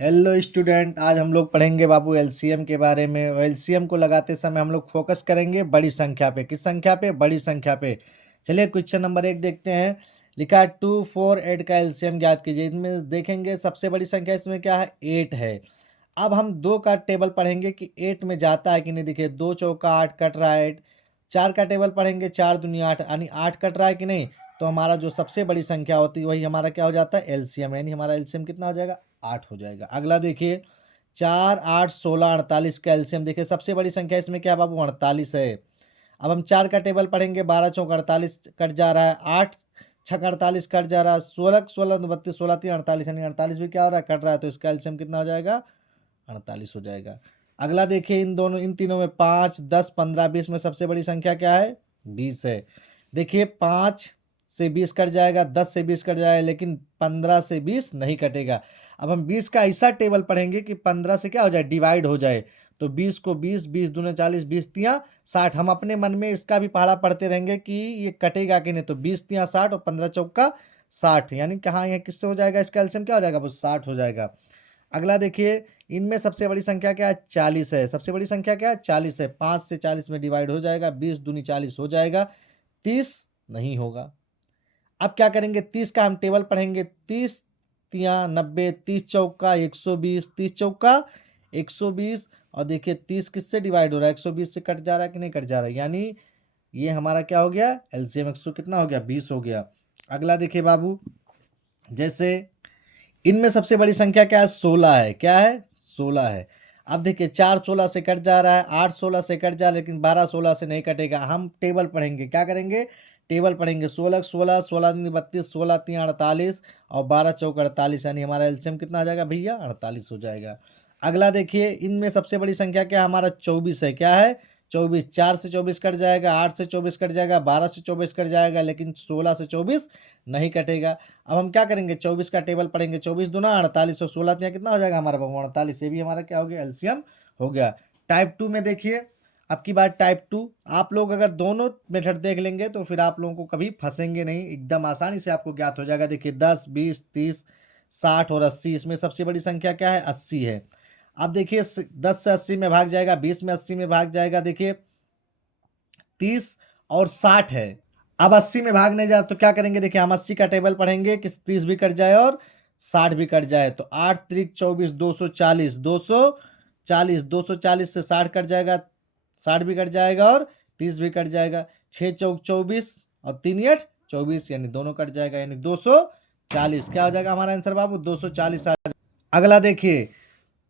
Hello student, आज हम लोग पढ़ेंगे बाबू एलसीएम के बारे में। और एलसीएम को लगाते समय हम लोग फोकस करेंगे बड़ी संख्या पे। किस संख्या पे? बड़ी संख्या पे। चलिए क्वेश्चन नंबर 1 देखते हैं। लिखा है 2, 4, 8 का एलसीएम ज्ञात कीजिए। इसमें देखेंगे सबसे बड़ी संख्या इसमें क्या है? 8 है। अब हम 2 का टेबल पढ़ेंगे कि 8 में जाता है कि नहीं। देखिए 2 चौका 8 कट रहा है 8। 4 का टेबल पढ़ेंगे, 4 दूनी 8 यानी 8 कट रहा है कि नहीं। तो हमारा जो सबसे बड़ी संख्या होती है वही हमारा क्या हो जाता है? एलसीएम। यानी हमारा एलसीएम कितना हो जाएगा? 8 हो जाएगा। अगला देखिए 4, 8, 16, 48 का एलसीएम। देखिए सबसे बड़ी संख्या इसमें क्या बाबू? 48 है। अब हम 4 का टेबल पढ़ेंगे, 12 चौक 48 कट जा रहा है, 8 छक 48 कट जा रहा है, 16 16 32 16 3 48 यानी 48 भी क्या हो रहा है? कट रहा है। तो इसका एलसीएम कितना हो जाएगा? 48 हो जाएगा। अगला देखिए इन तीनों में 5, 10, 15, 20 में सबसे बड़ी संख्या क्या है? 20 है। देखिए 5 से 20 कट जाएगा, 10 से 20 कट जाएगा, लेकिन 15 से 20 नहीं कटेगा। अब हम 20 का ऐसा टेबल पढ़ेंगे कि 15 से क्या हो जाए? डिवाइड हो जाए। तो 20 को 20, 20 दूने 40, 20 तियाँ 60। हम अपने मन में इसका भी पहाड़ा पढ़ते रहेंगे कि ये कटेगा कि नहीं। तो 20 तियाँ 60 और 15 चौका 60, यानी कहाँ यहाँ किससे हो जाएगा? इसका एलसीएम क्या हो जाएगा? वो 60 हो जाएगा। अगला देखिए इनमें सबसे बड़ी संख्या क्या है? 40 है। सबसे बड़ी संख्या क्या है? 40 है। 5 से 40 में डिवाइड हो जाएगा, 20 दूनी 40 हो जाएगा, 30 नहीं होगा। अब क्या करेंगे? 30 का हम टेबल पढ़ेंगे, 30 तियाँ 90, 30 चौका 120, 30 चौका 120। और देखिए 30 किससे डिवाइड हो रहा है? 120 से कट जा रहा है कि नहीं कट जा रहा है। यानी ये हमारा क्या हो गया? एलसीएम 100 कितना हो गया? 20 हो गया। अगला देखिए बाबू, जैसे इनमें सबसे बड़ी संख्या क्या है? 16 है। क्या है? 16 है। अब देखिए 4 16 से कट जा रहा है, 8 16 से कट जा रहा है, लेकिन 12 16 से नहीं कटेगा। हम टेबल पढ़ेंगे, क्या करेंगे? टेबल पढ़ेंगे 16 16, 16 दूनी 32, 16 तीन 48 और 12 चौक 48, यानी हमारा एलसीएम कितना आ जाएगा भैया? 48 हो जाएगा। अगला देखिए इनमें सबसे बड़ी संख्या क्या है? हमारा 24 है। क्या है? 24। 4 से 24 कट जाएगा, 8 से 24 कट जाएगा, 12 से 24 कट जाएगा, लेकिन 16 से 24 नहीं कटेगा। अब हम क्या करेंगे? 24 का टेबल पढ़ेंगे, 24 दूना 48 और 16 तियाँ कितना हो जाएगा हमारा बाबू? 48। ये भी हमारा क्या हो गया? एलसीएम हो गया। टाइप 2 में देखिए, अब की बात टाइप 2। आप लोग अगर दोनों मेथड देख लेंगे तो फिर आप लोगों को कभी फंसेंगे नहीं, एकदम आसानी से आपको ज्ञात हो जाएगा। देखिए 10, 20, 30, 60 और 80। इसमें सबसे बड़ी संख्या क्या है? 80 है। अब देखिए 10 से 80 में भाग जाएगा, 20 में 80 में भाग जाएगा, देखिए 30 और 60 है। अब 80 में भाग नहीं जा तो क्या करेंगे? देखिए हम 80 का टेबल पढ़ेंगे कि 30 भी कट जाए और 60 भी कट जाए। तो 8 त्रिक 24, 240, 240, 240 से 60 कट जाएगा, 60 भी कट जाएगा और 30 भी कट जाएगा। 6 चौक 24 और 3 8 24, यानी दोनों कट जाएगा, यानी 240। क्या हो जाएगा हमारा आंसर बाबू? 240 आ जाएगा। अगला देखिए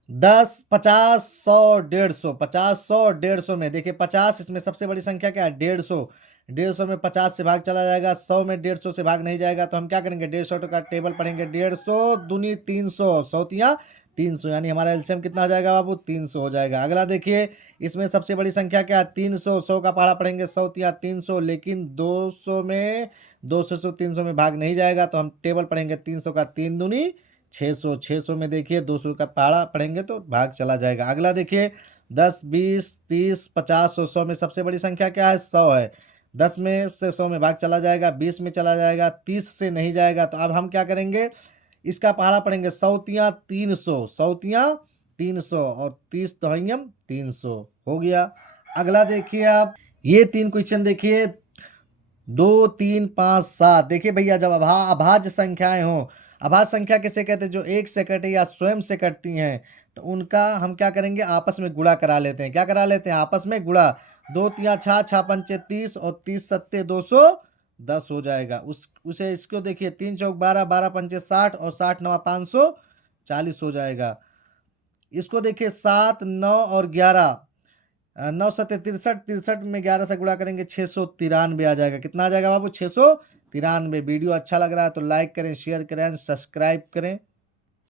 10, 50, 100, 150। 50, 100, 150 में देखिए 50, इसमें सबसे बड़ी संख्या क्या है? 150। 150 में 50 से भाग चला जाएगा, 100 में 150 से भाग नहीं जाएगा। तो हम क्या करेंगे? 150 का टेबल पढ़ेंगे, 150 दूनी 300, 100 तियाँ 300, यानी हमारा एलसीएम कितना हो जाएगा बाबू? 300 हो जाएगा। अगला देखिए इसमें सबसे बड़ी संख्या क्या है? 300। 100 का पहाड़ा पढ़ेंगे, 100 तियाँ 300, लेकिन 200 से 300 में भाग नहीं जाएगा। तो हम टेबल पढ़ेंगे 300 का 3 दूनी 600। 600 में देखिए 200 का पहाड़ा पढ़ेंगे तो भाग चला जाएगा। अगला देखिए 10, 20, 30, 50 और 100 में सबसे बड़ी संख्या क्या है? 100 है। 10 में से 100 में भाग चला जाएगा, 20 में चला जाएगा, 30 से नहीं जाएगा। तो अब हम क्या करेंगे? इसका पहाड़ा पढ़ेंगे, 100 तियाँ 300, 100 तियाँ 300 और 30 दहइयम 300 हो गया। अगला देखिए आप, ये 3 क्वेश्चन देखिए, 2, 3, 5, 7। देखिए भैया जब अभाज्य संख्याएं हों, अभाज्य संख्या किसे कहते हैं? जो एक से कटे या स्वयं से कटती हैं, तो उनका हम क्या करेंगे? आपस में गुणा करा लेते हैं। क्या करा लेते हैं? आपस में गुणा। 2 तियाँ 6, 6 पंचे 30 और 30 सत्ते 210 हो जाएगा। उसे इसको देखिए 3 चौक 12, 12 पंचे 60 और 60 नवा 540 हो जाएगा। इसको देखिए 7, 9 और 11, 9 सत्ते 63, 63 में 11 से गुणा करेंगे 693 आ जाएगा। कितना आ जाएगा बाबू? 693। वीडियो अच्छा लग रहा है तो लाइक करें, शेयर करें, सब्सक्राइब करें।